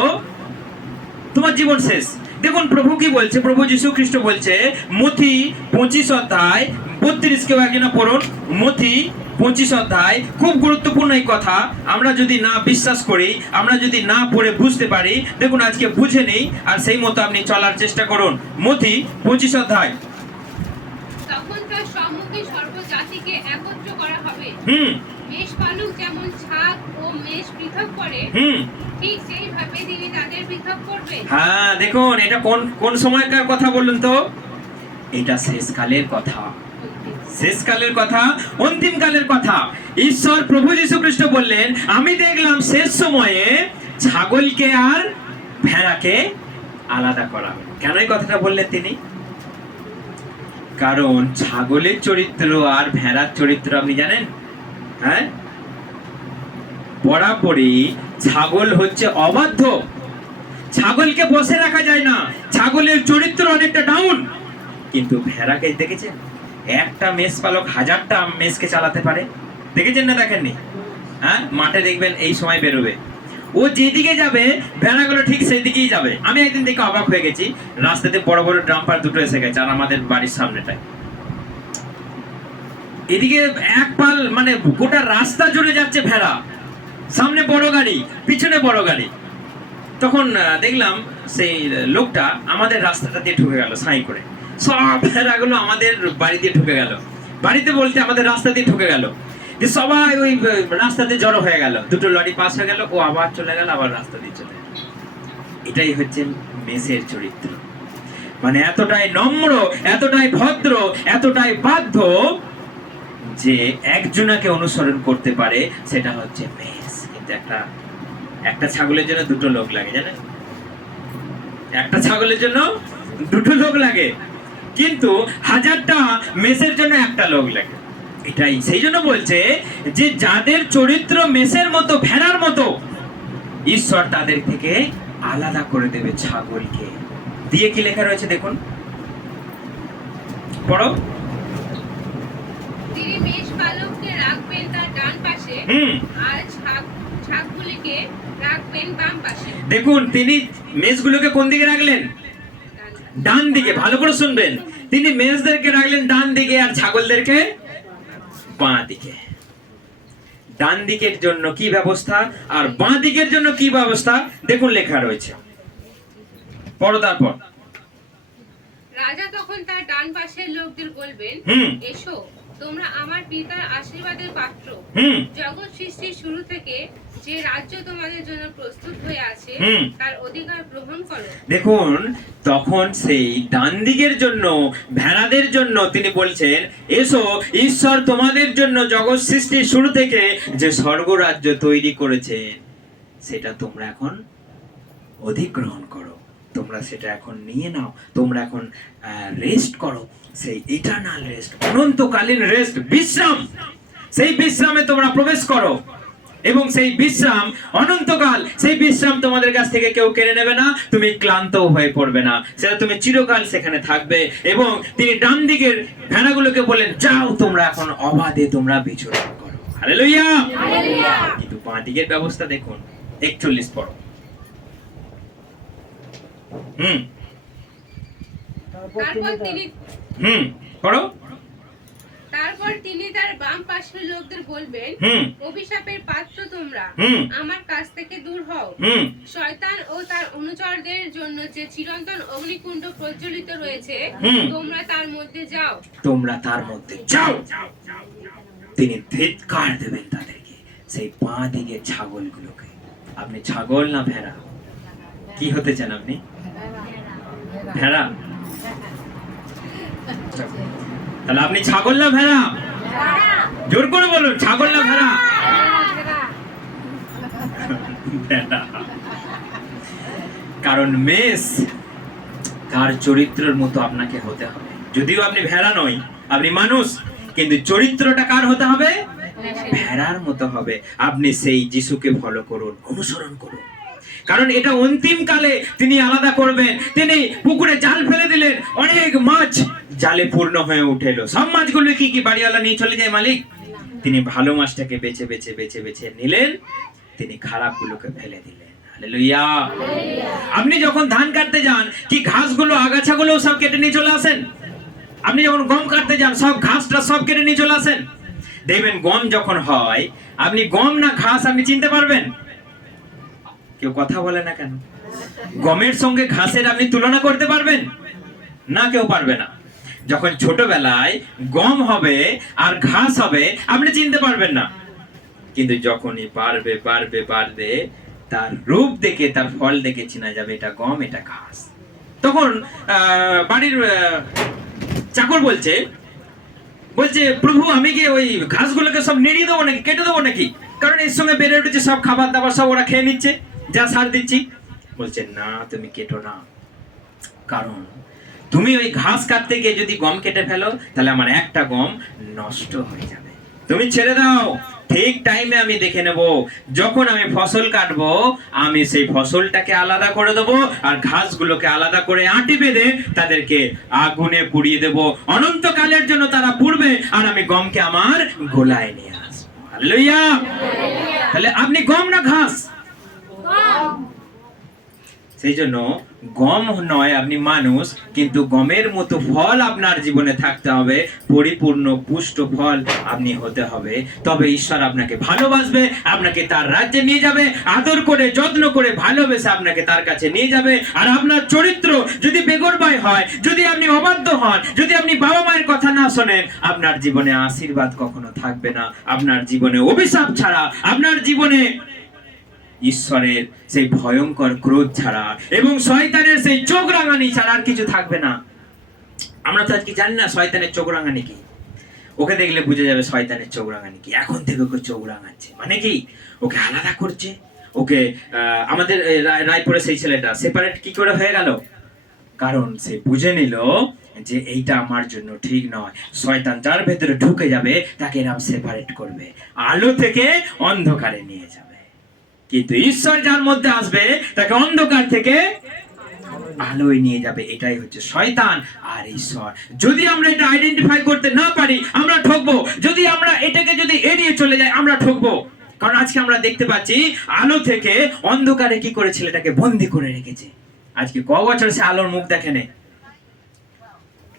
তোমার জীবন শেষ। দেখুন প্রভু কি বলছে, প্রভু যীশু খ্রিস্ট বলছে মথি 25 অধ্যায় 32, কেউ একজন পড়ুন, মথি 25 অধ্যায়। খুব গুরুত্বপূর্ণ এই কথা, আমরা যদি না বিশ্বাস করি, আমরা যদি না পড়ে বুঝতে পারি, দেখুন আজকে বুঝে নেই আর সেই মতো আপনি চলার চেষ্টা করুন। মথি 25 অধ্যায়। তখন তার সম্মুখে সর্বজাতিকে একত্র করা হবে। মেষপালক যেমন ছাগ ও মেষ পৃথক করে, ঠিক সেইভাবে তিনি তাদের পৃথক করবে। হ্যাঁ, দেখুন এটা কোন সময়কার কথা বলুন তো? এটা শেষকালের কথা, শেষকালের কথা, অন্তিম কালের কথা। ঈশ্বর প্রভু যীশু খ্রিস্ট বললেন আমি দেখলাম শেষ সময়ে ছাগলকে আর ভেড়াকে আলাদা করা হবে। কেন এই কথাটা বললেন তিনি? কারণ ছাগলের চরিত্র আর ভেড়ার চরিত্র আপনি জানেন? হ্যাঁ, বরাবরই ছাগল হচ্ছে অবাধ্য, ছাগলকে বসে রাখা যায় না, ছাগলের চরিত্র অনেকটা ডাউন। কিন্তু ভেড়াকে দেখেছেন? একটা মেষ পালক 1000টা মেষকে চালাতে পারে, দেখেছেন না দেখেননি? হ্যাঁ, মাঠে দেখবেন এই সময় বেরোবে, ও যেদিকে যাবে ভেড়াগুলো ঠিক সেই দিকেই যাবে। আমি একদিন দেখে অবাক হয়ে গেছি, রাস্তাতে বড় বড় ডাম্পার দুটো এসে গেছে আর আমাদের বাড়ির সামনেটায়, এদিকে এক পাল মানে গোটা রাস্তা জুড়ে যাচ্ছে ভেড়া, সামনে বড় গাড়ি, পিছনে বড় গাড়ি। তখন দেখলাম সেই লোকটা আমাদের রাস্তাটা দিয়ে ঢুকে গেল সাই করে, সব ভেড়াগুলো আমাদের বাড়িতে ঢুকে গেল, বাড়িতে বলতে আমাদের রাস্তা দিয়ে ঢুকে গেল, যে সবাই ওই রাস্তাতে জড়ো হয়ে গেল, দুটো লরি পাস হয়ে গেল, ও আবার চলে গেল, আবার রাস্তা দিয়ে চলে গেল। এটাই হচ্ছে মেষের চরিত্র, মানে এতটাই নম্র, এতটাই ভদ্র, এতটাই বাধ্য যে একজনাকে অনুসরণ করতে পারে, সেটা হচ্ছে মেষ। কিন্তু একটা ছাগলের জন্য দুটো লোক লাগে, জানেন? একটা ছাগলের জন্য দুটো লোক লাগে, কিন্তু 1000টা মেষের জন্য একটা লোক লাগে। এটাই সেই জন্য বলছে যে যাদের চরিত্র মেষের মতো, ভেড়ার মতো, ঈশ্বর তাদের থেকে আলাদা করে দেবে ছাগলকে দিয়ে। কি লেখা রয়েছে দেখুন, পড়ো। তিনি মেষপালককে রাখবেন তার ডান পাশে, আর ছাগগুলিকে রাখবেন বাম পাশে। দেখুন তিনি মেষগুলোকে কোন দিকে রাখলেন? ডান দিকে। ভালো করে শুনবেন, তিনি মেষদেরকে রাখলেন ডান দিকে আর ছাগলদেরকে বাঁ দিকে। ডান দিকের জন্য কি ব্যবস্থা আর বাঁ দিকের জন্য কি ব্যবস্থা দেখুন লেখা রয়েছে, পড়ো তারপর। রাজা তখন তার ডান পাশের লোকদের বলবেন, এসো, তোমরা আমার পিতার আশীর্বাদের পাত্র। জগৎ সৃষ্টির শুরু থেকে যে রাজ্য তোমাদের জন্য প্রস্তুত হয়ে আছে তার অধিকার গ্রহণ করো। দেখুন, তখন সেই ডান দিকের জন্য, ভেড়াদের জন্য তিনি বলছেন, এসো, ঈশ্বর তোমাদের জন্য জগৎ সৃষ্টির শুরু থেকে যে স্বর্গরাজ্য তৈরি করেছেন সেটা তোমরা এখন অধিগ্রহণ করো, তোমরা সেটা এখন নিয়ে নাও, তোমরা এখন রেস্ট করো, সেই ইটারনাল রেস্ট, অনন্তকালীন রেস্ট, বিশ্রাম, সেই বিশ্রামে তোমরা প্রবেশ করো। এবং সেই বিশ্রাম অনন্তকাল, সেই বিশ্রাম তোমাদের কাছ থেকে কেউ কেড়ে নেবে না, তুমি ক্লান্ত হয়ে পড়বে না, সেটা তুমি চিরকাল সেখানে থাকবে। এবং তিনি ডান দিকের ভেড়াগুলোকে বলেন, যাও, তোমরা এখন অবাধে তোমরা বিচরণ করো। হালেলুয়া। কিন্তু বাঁ দিকের ব্যবস্থা দেখুন, 41 পড়ো। তারপর তিনি তার বাম পাশের লোকদের বলবেন, অভিশাপের পাত্র তোমরা, আমার কাছ থেকে দূর হও। শয়তান ও তার অনুচরদের জন্য যে চিরন্তন অগ্নিকুণ্ড প্রজ্বলিত রয়েছে, তোমরা তার মধ্যে যাও, তোমরা তার মধ্যে যাও। তিনি ধিক্কার দেবেন তাদেরকে, সেই বাঁ দিকে ছাগলগুলোকে। আপনি ছাগল না ভেড়া? কি হতে চান আপনি? ভেড়া? তাহলে আপনি ছাগল না ভেড়া? জোর করে বলুন, ছাগল না ভেড়া? ভেড়া। কারণ মেষ তার চরিত্রের মতো আপনাকে হতে হবে। যদিও আপনি ভেড়া নই, আপনি মানুষ, কিন্তু চরিত্রটা কার হতে হবে? ভেড়ার মতো হবে। আপনি সেই যিশুকে ফলো করুন, অনুসরণ করুন। কারণ এটা অন্তিম কালে তিনি আলাদা করবেন। তিনি পুকুরে জাল ফেলে দিলেন, অনেক মাছ জালে পূর্ণ হয়ে উঠেল। সব মাছগুলো কি বাড়িওয়ালা নিয়ে চলে যায় মালিক? তিনি ভালো মাছটাকে বেছে বেছে বেছে বেছে নিলেন, তিনি খারাপ গুলোকে ফেলে দিলেন। হালেলুয়া। আপনি যখন ধান কাটতে যান, কি ঘাসগুলো, আগাছাগুলো সব কেটে নিয়ে চলে আসেন? আপনি যখন গম কাটতে যান, সব ঘাসটা সব কেটে নিয়ে চলে আসেন? দেখবেন গম যখন হয়, আপনি গম না ঘাস আপনি চিনতে পারবেন? কেউ কথা বলে না কেন? গমের সঙ্গে ঘাসের আপনি তুলনা করতে পারবেন না? কেউ পারবে না। যখন ছোটবেলায় গম হবে আর ঘাস হবে, আপনি চিনতে পারবেন না। কিন্তু যখনই বাড়বে বাড়বে বাড়বে, তার রূপ দেখে, তার ফল দেখে চেনা যাবে এটা গম, এটা ঘাস। তখন বাড়ির চাকর বলছে, প্রভু, আমি কি ওই ঘাসগুলোকে সব নিড়িয়ে দেবো নাকি, কেটে দেবো নাকি? কারণ এর সঙ্গে বেড়ে উঠেছে সব খাবার দাবার, সব ওরা খেয়ে নিচ্ছে, যা সার দিচ্ছি। বলছে, না, তুমি কেটো না। কারণ তুমি ওই ঘাস কাটতে গিয়ে যদি গম কেটে ফেলো, তাহলে আমার একটা গম নষ্ট হয়ে যাবে। তুমি ছেড়ে দাও, ঠিক টাইমে আমি দেখে নেব। যখন আমি ফসল কাটবো, আমি সেই ফসলটাকে আলাদা করে দেবো, আর ঘাসগুলোকে আলাদা করে আঁটি বেঁধে তাদেরকে আগুনে পুড়িয়ে দেব। অনন্তকালের জন্য তারা পুড়বে, আর আমি গমকে আমার গোলায় নিয়ে আসবো। হালেলুয়া। তাহলে আপনি গম না ঘাস? সেই জন্য গম নয়, আপনি মানুষ, কিন্তু গমের মতো ফল আপনার জীবনে থাকতে হবে, পরিপূর্ণ পুষ্ট ফল আপনি হতে হবে। তবে ঈশ্বর আপনাকে ভালোবাসবে, আপনাকে তার রাজ্যে নিয়ে যাবে, আদর করে, যত্ন করে, ভালোবেসে আপনাকে তার কাছে নিয়ে যাবে। আর আপনার চরিত্র যদি বেগরবাই হয়, যদি আপনি অবাধ্য হন, যদি আপনি বাবা মায়ের কথা না শোনেন, আপনার জীবনে আশীর্বাদ কখনো থাকবে না। আপনার জীবনে অভিশাপ ছাড়া, আপনার জীবনে ঈশ্বরের সেই ভয়ঙ্কর ক্রোধ ছাড়া এবং শয়তানের সেই চোখ রাঙানি ছাড়া আর কিছু থাকবে না। আমরা তো আজকে জানি না শয়তানের চোখ রাঙানি কি। ওকে দেখলে বুঝে যাবে শয়তানের চোখ রাঙানি কি। এখন থেকে ওকে চোখ রাঙাচ্ছে মানে কি, ওকে আলাদা করছে। ওকে আমাদের রায়পুরে সেই ছেলেটা সেপারেট কি করে হয়ে গেল? কারণ সে বুঝে নিল যে এইটা আমার জন্য ঠিক নয়। শয়তান যার ভেতরে ঢুকে যাবে, তাকে এরকম সেপারেট করবে, আলো থেকে অন্ধকারে নিয়ে যাবে। কিন্তু ঈশ্বর যার মধ্যে আসবে, তাকে অন্ধকার থেকে আলোয় নিয়ে যাবে। এটাই হচ্ছে শয়তান আর ঈশ্বর। যদি আমরা এটা আইডেন্টিফাই করতে না পারি, আমরা ঠকবো। যদি আমরা এটাকে যদি এড়িয়ে চলে যাই, আমরা ঠকবো। কারণ আজকে আমরা দেখতে পাচ্ছি আলো থেকে অন্ধকারে কি করে ছেলেটাকে বন্দি করে রেখেছে। আজকে ক বছর সে আলোর মুখ দেখেনি?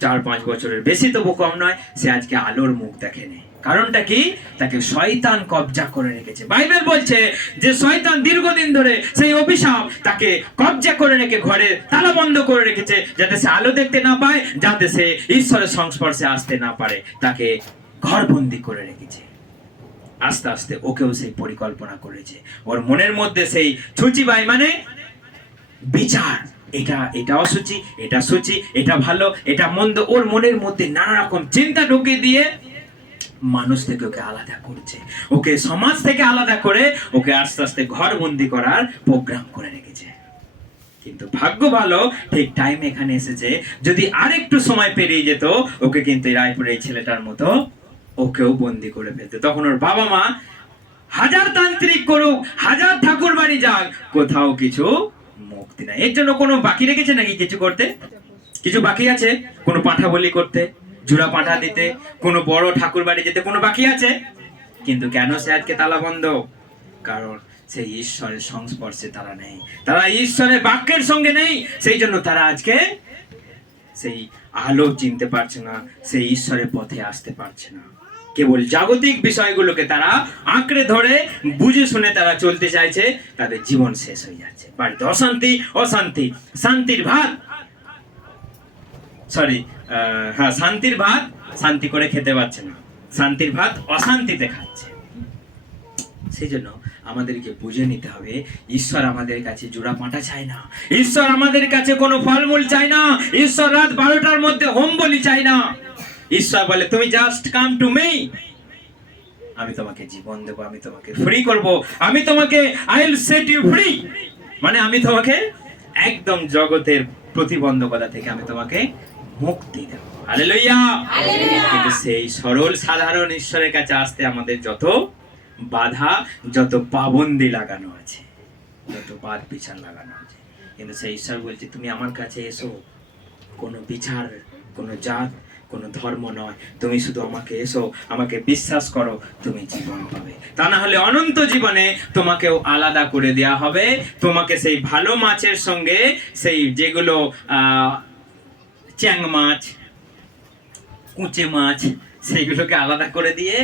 4-5 বছরের বেশি তবু কম নয়, সে আজকে আলোর মুখ দেখেনি। কারণটা কি? তাকে শয়তান কবজা করে রেখেছে। বাইবেল বলছে যে শয়তান দীর্ঘদিন ধরে সেই অভিশাপ তাকে কবজা করে রেখে ঘরে তালা বন্ধ করে রেখেছে, যাতে সে আলো দেখতে না পায়, যাতে সে ঈশ্বরের সংস্পর্শে আসতে না পারে। তাকে ঘরবন্দি করে রেখেছে। আস্তে আস্তে ওকেও সেই পরিকল্পনা করেছে। ওর মনের মধ্যে সেই ছুচিবাই মানে বিচার, এটা অসুচি, এটা সূচি, এটা ভালো, এটা মন্দ, ওর মনের মধ্যে নানা রকম চিন্তা ঢুকিয়ে দিয়ে মানুষ থেকে ওকে আলাদা করছে, ওকে সমাজ থেকে আলাদা করে ওকে আস্তে আস্তে ঘরবন্দি করার প্রোগ্রাম করে রেখেছে। কিন্তু ভাগ্য ভালো, ঠিক টাইম এখানে এসেছে। যদি আরেকটু সময় পেরিয়ে যেত, ওকে কিন্তু রায়পুরের এই ছেলেটার মতো ওকেও বন্দি করে ফেলতে। তখন ওর বাবা মা হাজার তান্ত্রিক করুক, হাজার ঠাকুর বাড়ি যাক, কোথাও কিছু মুক্তি নাই। এর জন্য কোনো বাকি রেখেছে নাকি কিছু করতে? কিছু বাকি আছে? কোনো পাঁঠা বলি করতে, জোড়া পাঁঠা দিতে, কোনো বড় ঠাকুর বাড়ি যেতে কোনো বাকি আছে? কিন্তু কেন সে আজকে তালা বন্ধ? কারণ সেই ঈশ্বরের সংস্পর্শে তারা নেই, তারা ঈশ্বরের বাক্যের সঙ্গে নেই। সেই জন্য তারা আজকে সেই আলো চিনতে পারছে না, সেই ঈশ্বরের পথে আসতে পারছে না। কেবল জাগতিক বিষয়গুলোকে তারা আঁকড়ে ধরে বুঝে শুনে তারা চলতে চাইছে। তাদের জীবন শেষ হয়ে যাচ্ছে। বাড়িতে অশান্তি, অশান্তি, শান্তির ভাত শান্তির ভাত শান্তি করে খেতে পারছে না, শান্তির ভাত অশান্তিতে খাচ্ছে। সেই জন্য আমাদেরকে বুঝে নিতে হবে, ঈশ্বর আমাদের কাছে জোড়া পাঁটা চায় না, ঈশ্বর আমাদের কাছে কোনো ফলমূল চায় না, ঈশ্বর রাত 12টার মধ্যে হোম বলি চায় না। ঈশ্বর বলে তুমি জাস্ট কাম টু মি, আমি তোমাকে জীবন দেব, আমি তোমাকে ফ্রি করব, আমি তোমাকে I will set you free, মানে আমি তোমাকে একদম জগতের প্রতিবন্ধকতা থেকে আমি তোমাকে মুক্তি দেব। হালেলুয়া। কিন্তু সেই সরল সাধারণ ঈশ্বরের কাছে আসতে আমাদের যত বাধা, যত পাবন্দি লাগানো আছে, যত বাদ বিচার লাগানো আছে, কিন্তু সেই ঈশ্বর বলছে তুমি আমার কাছে এসো, কোনো বিচার, কোনো জাত, কোনো ধর্ম নয়, তুমি শুধু আমাকে এসো, আমাকে বিশ্বাস করো, তুমি জীবন পাবে। তা না হলে অনন্ত জীবনে তোমাকেও আলাদা করে দেয়া হবে। তোমাকে সেই ভালো মাছের সঙ্গে সেই যেগুলো চ্যাং মাছ, কুচে মাছ, সেইগুলোকে আলাদা করে দিয়ে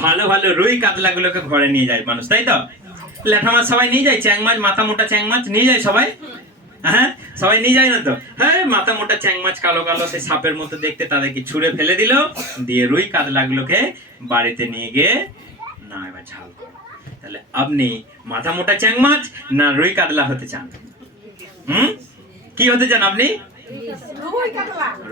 ভালো ভালো রুই কাতলাগুলোকে ঘরে নিয়ে যায় মানুষ, তাই তো? ল্যাঠা মাছ সবাই নিয়ে যায়, চ্যাং মাছ, মাথা মোটা চ্যাং মাছ নিয়ে যায় সবাই, হ্যাঁ সবাই নিয়ে যায় না তো? হ্যাঁ, মাথা মোটা চ্যাং মাছ কালো কালো সেই সাপের মতো দেখতে, তাদেরকে ছুঁড়ে ফেলে দিল, দিয়ে রুই কাতলাগুলোকে বাড়িতে নিয়ে গিয়ে না এবার ঝাল করো। তাহলে আপনি মাথা মোটা চ্যাং মাছ না রুই কাতলা হতে চান? কি হতে চান আপনি?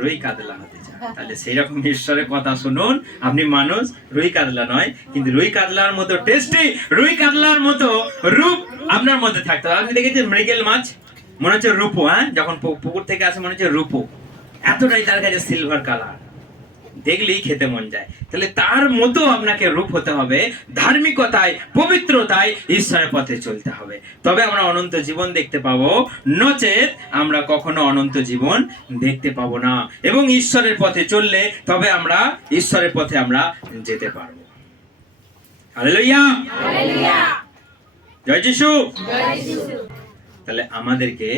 রুই কাতলা হতে চান। তাহলে সেই রকম ঈশ্বরের কথা শুনুন। আপনি মানুষ, রুই কাতলা নয়, কিন্তু রুই কাতলার মতো টেস্টি, রুই কাতলার মতো রূপ আপনার মধ্যে থাকতে হবে। আপনি দেখেছেন মৃগেল মাছ, মনে হচ্ছে রূপো, হ্যাঁ, যখন পুকুর থেকে আসে মনে হচ্ছে রূপো, এতটাই তার কাছে সিলভার কালার, দেখলেই খেতে মন যায়। তাহলে তার মতো আপনাকে রূপ হতে হবে, ধার্মিকতায়, পবিত্রতায় ঈশ্বরের পথে চলতে হবে, তবে আমরা অনন্ত জীবন দেখতে পাবো। নচেত আমরা কখনো অনন্ত জীবন দেখতে পাবো না। এবং ঈশ্বরের পথে চললে তবে আমরা ঈশ্বরের পথে আমরা যেতে পারবো। হালেলুয়া, জয় যিশু। তাহলে আমাদেরকে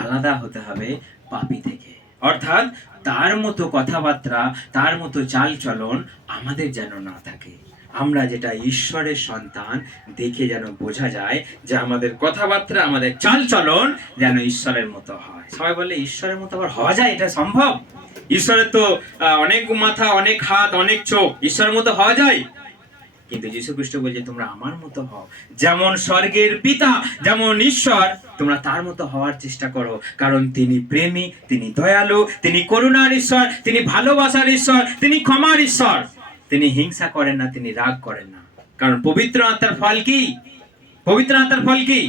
আলাদা হতে হবে পাপী থেকে, অর্থাৎ তার মতো কথাবার্তা, তার মতো চাল চলন আমাদের যেন না থাকে। আমরা যেটা ঈশ্বরের সন্তান দেখে যেন বোঝা যায় যে আমাদের কথাবার্তা, আমাদের চাল চলন যেন ঈশ্বরের মতো হয়। সবাই বলে ঈশ্বরের মতো আবার হওয়া যায়? এটা সম্ভব? ঈশ্বরের তো অনেক মাথা, অনেক হাত, অনেক চোখ, ঈশ্বরের মতো হওয়া যায়? কিন্তু যীশু খ্রিস্ট বলছে তোমরা আমার মতো হও, যেমন স্বর্গের পিতা, যেমন ঈশ্বর, তোমরা তার মতো হওয়ার চেষ্টা করো। কারণ তিনি প্রেমী, তিনি দয়ালু, তিনি করুণার ঈশ্বর, তিনি ভালোবাসার ঈশ্বর, তিনি ক্ষমার ঈশ্বর। তিনি হিংসা করেন না, তিনি রাগ করেন না। কারণ পবিত্র আত্মার ফল কি? পবিত্র আত্মার ফল কি?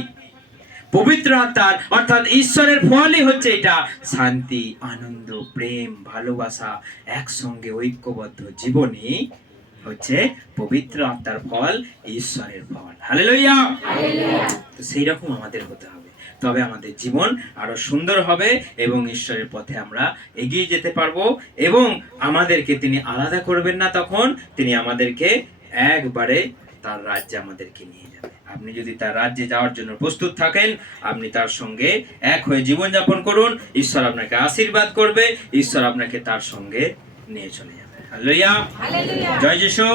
পবিত্র আত্মার অর্থাৎ ঈশ্বরের ফলই হচ্ছে এটা, শান্তি, আনন্দ, প্রেম, ভালোবাসা, একসঙ্গে ঐক্যবদ্ধ জীবনই হচ্ছে পবিত্র আত্মার ফল, ঈশ্বরের ফল। হালেলুয়া। তো সেই রকম আমাদের হতে হবে, তবে আমাদের জীবন আরো সুন্দর হবে এবং ঈশ্বরের পথে আমরা এগিয়ে যেতে পারবো। এবং আমাদেরকে তিনি আলাদা করবেন না, তখন তিনি আমাদেরকে একবারে তার রাজ্যে আমাদেরকে নিয়ে যাবে। আপনি যদি তার রাজ্যে যাওয়ার জন্য প্রস্তুত থাকেন, আপনি তার সঙ্গে এক হয়ে জীবনযাপন করুন, ঈশ্বর আপনাকে আশীর্বাদ করবে, ঈশ্বর আপনাকে তার সঙ্গে নিয়ে চলে যাবে। Hallelujah, hallelujah. জয় যিশু।